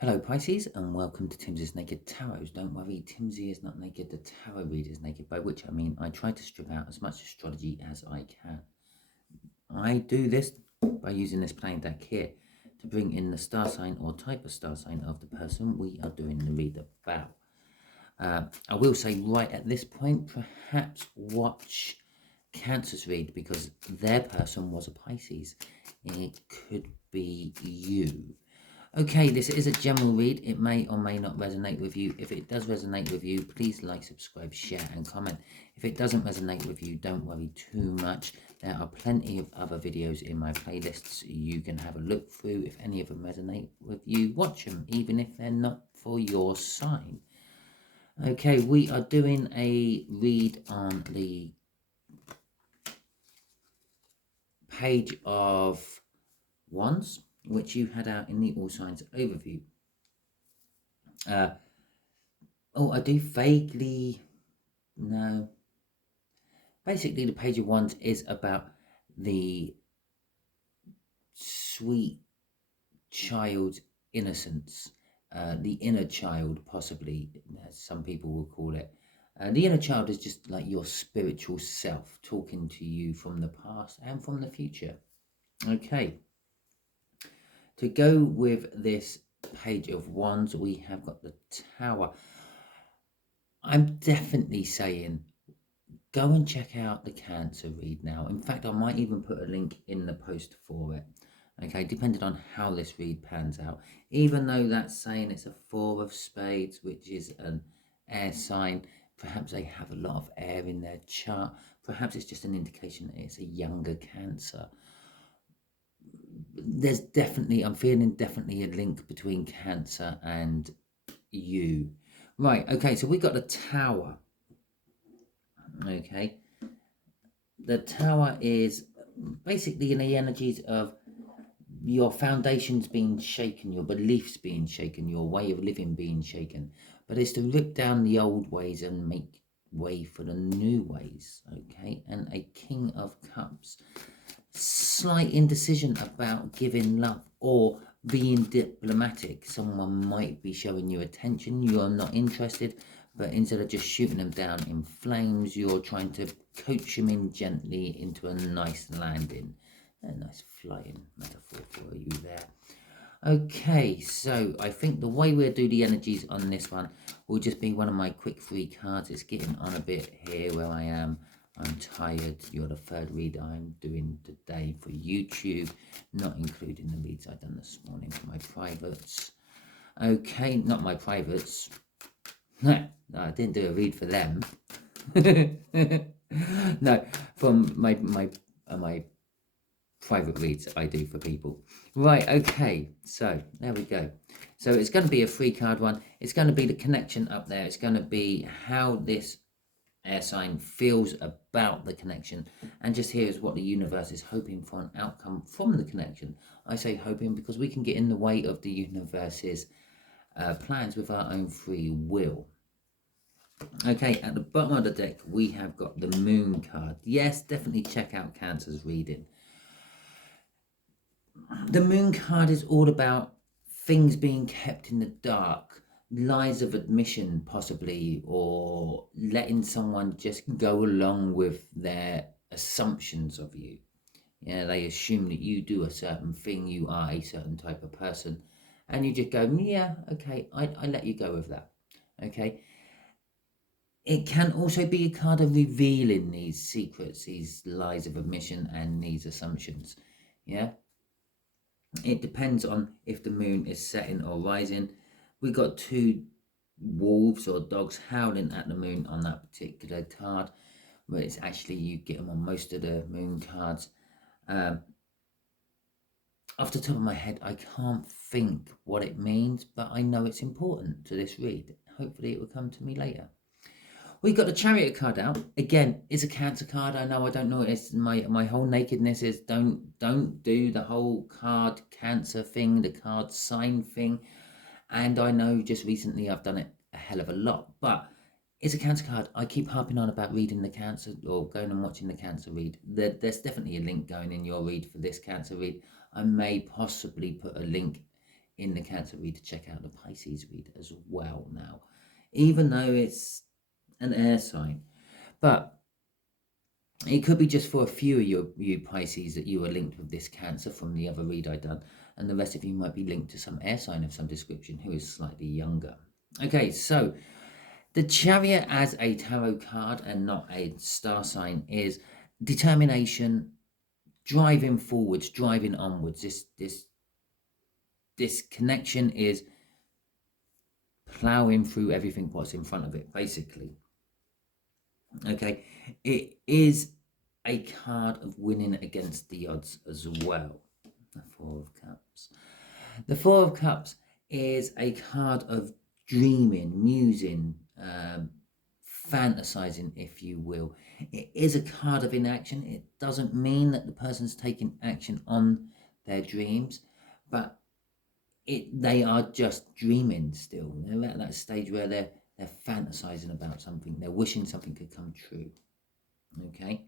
Hello Pisces and welcome to Timsy's Naked Tarot. Don't worry, Timsy is not naked, the tarot reader is naked, by which I mean I try to strip out as much astrology as I can. I do this by using this plain deck here to bring in the star sign or type of star sign of the person we are doing the read about. I will say right at this point, perhaps watch Cancer's read because their person was a Pisces. It could be you. Okay, this is a general read. It may or may not resonate with you. If it does resonate with you, please like, subscribe, share and comment. If it doesn't resonate with you, don't worry too much. There are plenty of other videos in my playlists you can have a look through. If any of them resonate with you, watch them, even if they're not for your sign. Okay, we are doing a read on the page of Wands, which you had out in the All Signs overview. I do vaguely know. Basically, the page of Wands is about the sweet child's innocence, the inner child, possibly, as some people will call it. The inner child is just like your spiritual self talking to you from the past and from the future. Okay. To go with this page of Wands, we have got the Tower. I'm definitely saying go and check out the Cancer read now. In fact, I might even put a link in the post for it. Okay, depending on how this read pans out. Even though that's saying it's a Four of Spades, which is an air sign, perhaps they have a lot of air in their chart. Perhaps it's just an indication that it's a younger Cancer. There's definitely, I'm feeling definitely a link between Cancer and you. Right, okay, so we got the Tower. Okay, the Tower is basically in the energies of your foundations being shaken, your beliefs being shaken, your way of living being shaken. But it's to rip down the old ways and make way for the new ways. Okay, and a King of Cups. Slight indecision about giving love or being diplomatic. Someone might be showing you attention, you're not interested, but instead of just shooting them down in flames, you're trying to coach them in gently into a nice landing. A nice flying metaphor for you there. Okay, so I think the way we'll do the energies on this one will just be one of my quick free cards. It's getting on a bit here where I am. I'm tired. You're the third read I'm doing today for YouTube, not including the reads I've done this morning for my privates. Okay, not my privates. No, I didn't do a read for them. No, from my private reads I do for people. Right, okay, so there we go. So it's going to be a free card one. It's going to be the connection up there. It's going to be how this air sign feels about the connection, and just here's what the universe is hoping for an outcome from the connection. I say hoping because we can get in the way of the universe's plans with our own free will. Okay, at the bottom of the deck we have got the Moon card. Yes, definitely check out Cancer's reading. The Moon card is all about things being kept in the dark, lies of admission possibly, or letting someone just go along with their assumptions of you. Yeah, they assume that you do a certain thing, you are a certain type of person, and you just go, yeah, okay, I let you go with that. Okay. It can also be a card of revealing these secrets, these lies of admission and these assumptions. Yeah. It depends on if the moon is setting or rising. We got two wolves or dogs howling at the moon on that particular card, but it's actually, you get them on most of the moon cards. Off the top of my head, I can't think what it means, but I know it's important to this read. Hopefully it will come to me later. We got the Chariot card out. Again, it's a Cancer card. I know, I don't know. It's my whole nakedness is don't do the whole card Cancer thing, the card sign thing. And I know just recently I've done it a hell of a lot, but it's a Cancer card. I keep harping on about reading the Cancer or going and watching the Cancer read. There's definitely a link going in your read for this Cancer read. I may possibly put a link in the Cancer read to check out the Pisces read as well now, even though it's an air sign. But it could be just for a few of you Pisces that you are linked with this Cancer from the other read I done, and the rest of you might be linked to some air sign of some description who is slightly younger. Okay, so the Chariot as a tarot card and not a star sign is determination, driving forwards, driving onwards. This connection is plowing through everything what's in front of it, basically. Okay, it is a card of winning against the odds as well. The Four of Cups. The Four of Cups is a card of dreaming, musing, fantasizing, if you will. It is a card of inaction. It doesn't mean that the person's taking action on their dreams, but they are just dreaming still. They're at that stage where they're fantasizing about something. They're wishing something could come true. Okay?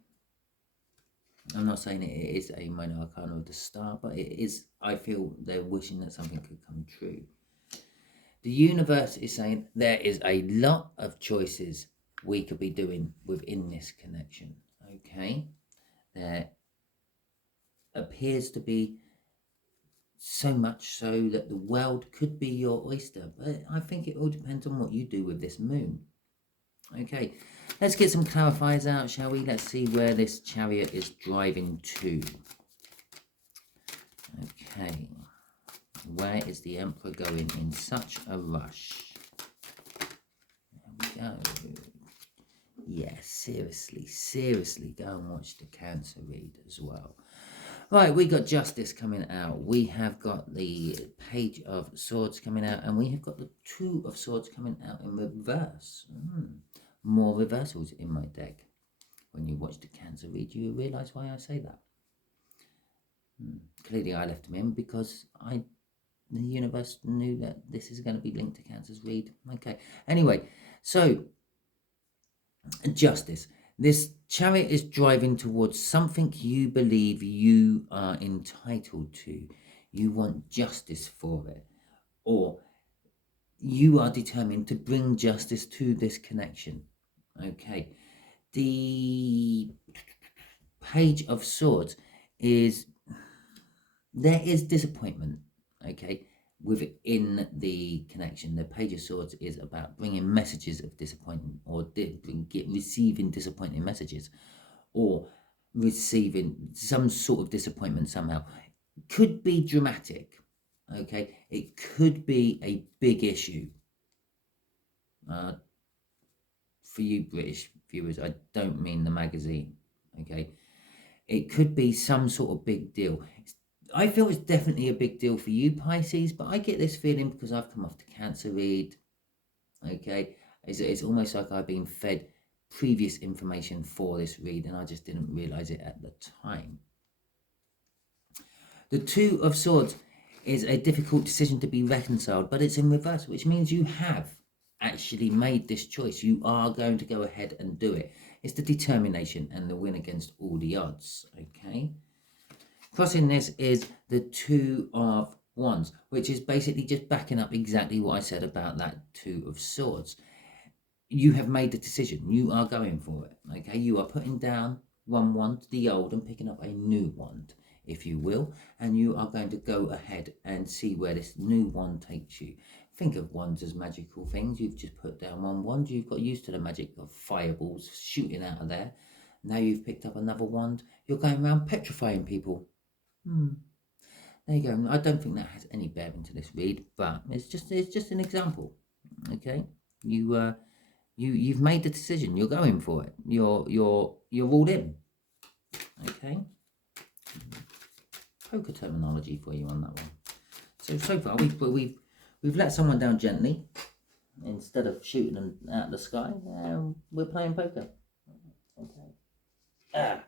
I'm not saying it is a minor arcana of the star, but it is, I feel they're wishing that something could come true. The universe is saying there is a lot of choices we could be doing within this connection. Okay? There appears to be so much so that the world could be your oyster, but I think it all depends on what you do with this moon. Okay, let's get some clarifiers out, shall we? Let's see where this Chariot is driving to. Okay, where is the Emperor going in such a rush? There we go. Yeah, seriously, go and watch the Cancer read as well. Right, we got Justice coming out. We have got the Page of Swords coming out, and we have got the Two of Swords coming out in reverse. More reversals in my deck. When you watch the Cancer read, you realise why I say that. Clearly, I left them in because the universe knew that this is going to be linked to Cancer's read. Okay. Anyway, so Justice. This Chariot is driving towards something you believe you are entitled to. You want justice for it. Or you are determined to bring justice to this connection. Okay. The Page of Swords is... there is disappointment. Okay. Within the connection, the Page of Swords is about bringing messages of disappointment, or receiving disappointing messages, or receiving some sort of disappointment somehow. Could be dramatic, okay? It could be a big issue. For you British viewers, I don't mean the magazine, okay? It could be some sort of big deal. I feel it's definitely a big deal for you, Pisces, but I get this feeling because I've come off the Cancer read, okay? It's almost like I've been fed previous information for this read, and I just didn't realise it at the time. The Two of Swords is a difficult decision to be reconciled, but it's in reverse, which means you have actually made this choice. You are going to go ahead and do it. It's the determination and the win against all the odds, okay? Crossing this is the Two of Wands, which is basically just backing up exactly what I said about that Two of Swords. You have made the decision. You are going for it, okay? You are putting down one wand, the old, and picking up a new wand, if you will, and you are going to go ahead and see where this new wand takes you. Think of wands as magical things. You've just put down one wand. You've got used to the magic of fireballs shooting out of there. Now you've picked up another wand. You're going around petrifying people. There you go. I don't think that has any bearing to this read, but it's just an example. Okay, you've made the decision. You're going for it. You're all in. Okay. Poker terminology for you on that one. So far we've let someone down gently instead of shooting them out of the sky. We're playing poker. Okay.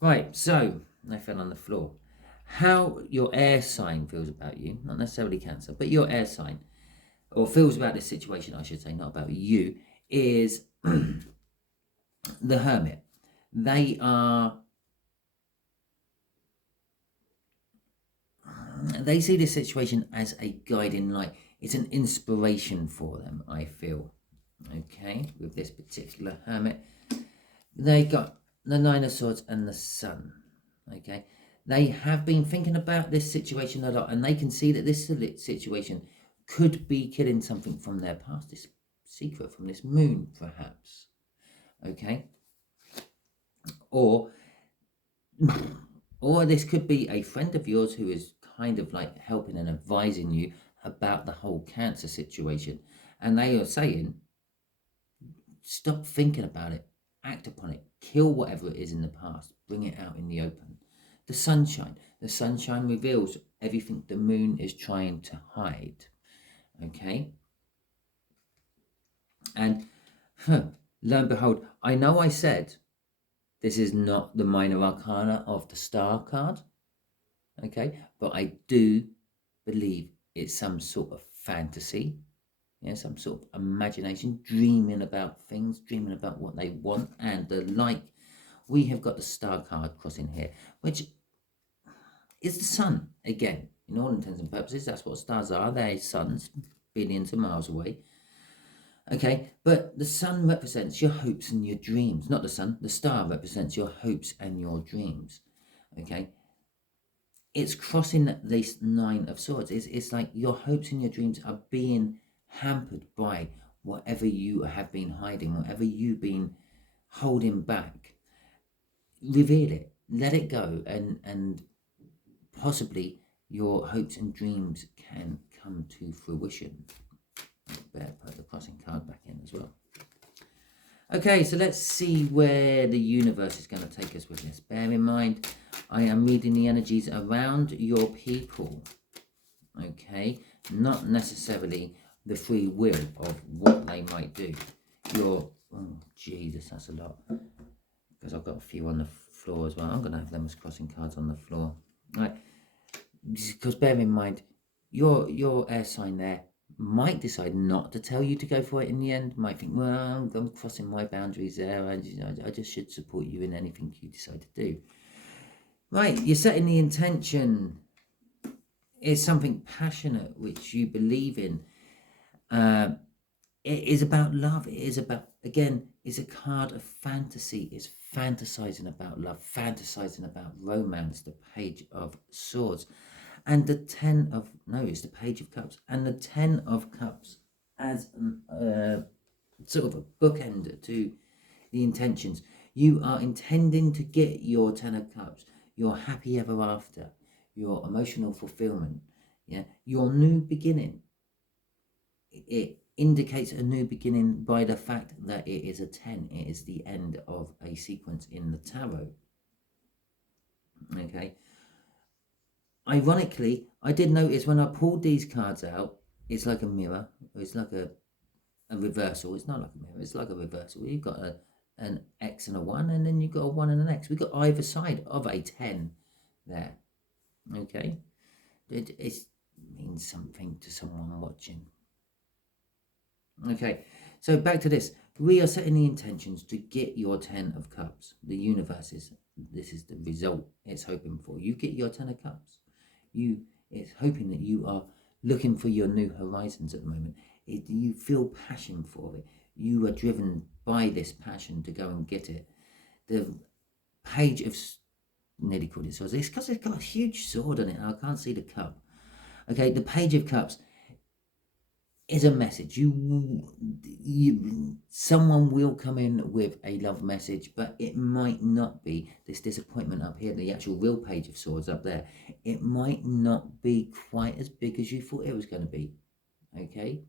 Right. So they fell on the floor. How your air sign feels about you, not necessarily Cancer, but your air sign, or feels about this situation, I should say, not about you, is the Hermit. They are they see this situation as a guiding light. It's an inspiration for them, I feel. Okay, with this particular hermit, they got the Nine of Swords and the Sun. Okay, they have been thinking about this situation a lot, and they can see that this situation could be killing something from their past, this secret from this moon, perhaps. Okay, or this could be a friend of yours who is kind of like helping and advising you about the whole cancer situation, and they are saying, stop thinking about it, act upon it, kill whatever it is in the past, bring it out in the open. The sunshine reveals everything the moon is trying to hide. Okay, and lo and behold, I know I said this is not the minor arcana of the star card, okay, but I do believe it's some sort of fantasy, some sort of imagination, dreaming about things, dreaming about what they want and the like. We have got the star card crossing here, which is the sun again. In all intents and purposes, that's what stars are. They're suns, billions of miles away. Okay, but the sun represents your hopes and your dreams. Not the sun, the star represents your hopes and your dreams. Okay, it's crossing this Nine of Swords. It's like your hopes and your dreams are being hampered by whatever you have been hiding, whatever you've been holding back. Reveal it, let it go, and possibly your hopes and dreams can come to fruition. Better put the crossing card back in as well. Okay, so let's see where the universe is going to take us with this. Bear in mind, I am reading the energies around your people. Okay, not necessarily the free will of what they might do. Oh Jesus, that's a lot. Because I've got a few on the floor as well. I'm going to have them as crossing cards on the floor. Right, because bear in mind, your air sign there might decide not to tell you to go for it in the end, might think, well, I'm crossing my boundaries there, I just should support you in anything you decide to do. Right, you're setting the intention. It's something passionate which you believe in. It is about love. It is about, again, it's a card of fantasy. It's fantasizing about love, fantasizing about romance, the Page of Swords. And the it's the Page of Cups. And the 10 of Cups as sort of a bookend to the intentions. You are intending to get your 10 of Cups, your happy ever after, your emotional fulfillment, your new beginning. It indicates a new beginning by the fact that it is a 10. It is the end of a sequence in the tarot. Okay. Ironically, I did notice when I pulled these cards out, it's like a mirror. It's like a reversal. It's not like a mirror. It's like a reversal. You've got an X and a 1, and then you've got a 1 and an X. We've got either side of a 10 there. Okay. It means something to someone watching. Okay. So back to this. We are setting the intentions to get your 10 of Cups. The universe this is the result it's hoping for. You get your 10 of Cups. It's hoping that you are looking for your new horizons at the moment. You feel passion for it. You are driven by this passion to go and get it. The Page of, nearly called it swords. It's because it's got a huge sword on it. I can't see the cup. Okay, the Page of Cups is a message. Someone will come in with a love message, but it might not be this disappointment up here, the actual real Page of Swords up there. It might not be quite as big as you thought it was going to be. Okay,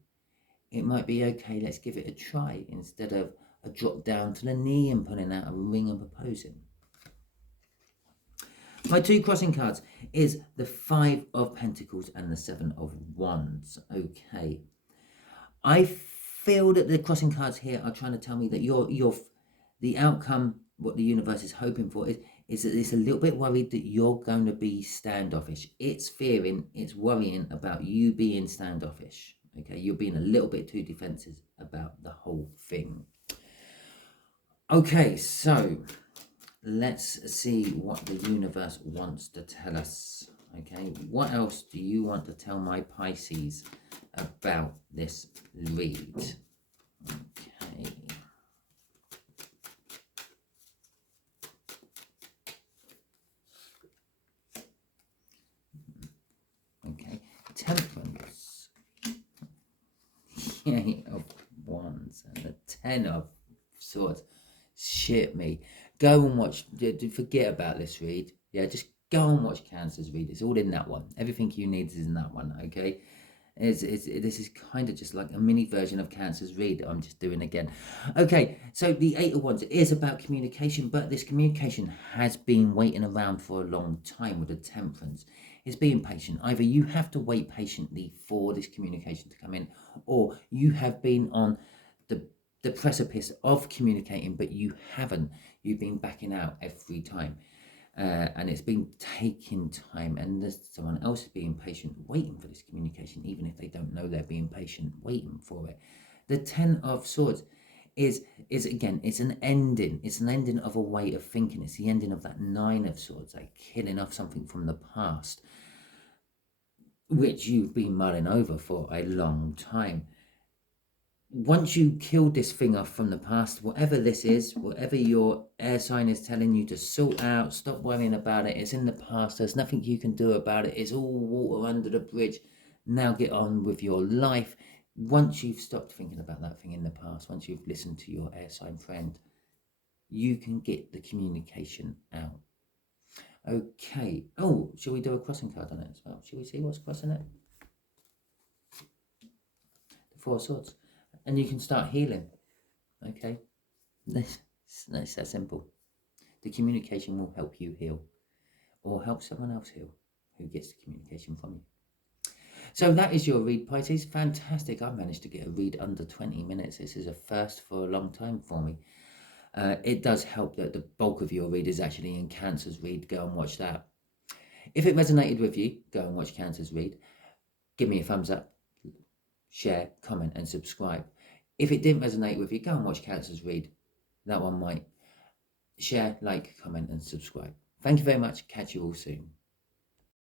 it might be, okay, let's give it a try, instead of a drop down to the knee and putting out a ring and proposing. My two crossing cards is the 5 of Pentacles and the 7 of Wands. Okay, I feel that the crossing cards here are trying to tell me that the outcome, what the universe is hoping for, is that it's a little bit worried that you're going to be standoffish. It's worrying about you being standoffish. Okay, you're being a little bit too defensive about the whole thing. Okay, so let's see what the universe wants to tell us. Okay, what else do you want to tell my Pisces about this read? Okay. Okay, Temperance. Eight of Wands and the 10 of Swords. Shit me. Go and watch. Forget about this read. Yeah, just go and watch Cancer's read. It's all in that one. Everything you need is in that one. Okay. This is kind of just like a mini version of Cancer's read I'm just doing again. Okay, so the 8 of Wands is about communication, but this communication has been waiting around for a long time with the Temperance. It's being patient. Either you have to wait patiently for this communication to come in, or you have been on the precipice of communicating, but you haven't. You've been backing out every time. And it's been taking time, and there's someone else is being patient, waiting for this communication, even if they don't know they're being patient, waiting for it. The 10 of Swords is again, it's an ending. It's an ending of a way of thinking. It's the ending of that 9 of Swords, like killing off something from the past, which you've been mulling over for a long time. Once you kill this thing off from the past, whatever this is, whatever your air sign is telling you to sort out, stop worrying about it. It's in the past. There's nothing you can do about it. It's all water under the bridge. Now get on with your life. Once you've stopped thinking about that thing in the past, once you've listened to your air sign friend, you can get the communication out. Okay. Oh, shall we do a crossing card on it as well? Shall we see what's crossing it? The 4 of Swords. And you can start healing. Okay, that's that simple. The communication will help you heal, or help someone else heal who gets the communication from you. So that is your read, Pisces. Fantastic. I managed to get a read under 20 minutes. This is a first for a long time for me. It does help that the bulk of your read is actually in Cancer's read. Go and watch that. If it resonated with you, go and watch Cancer's read. Give me a thumbs up, share, comment, and subscribe. If it didn't resonate with you, go and watch Cancer's read. That one might. Share, like, comment, and subscribe. Thank you very much. Catch you all soon.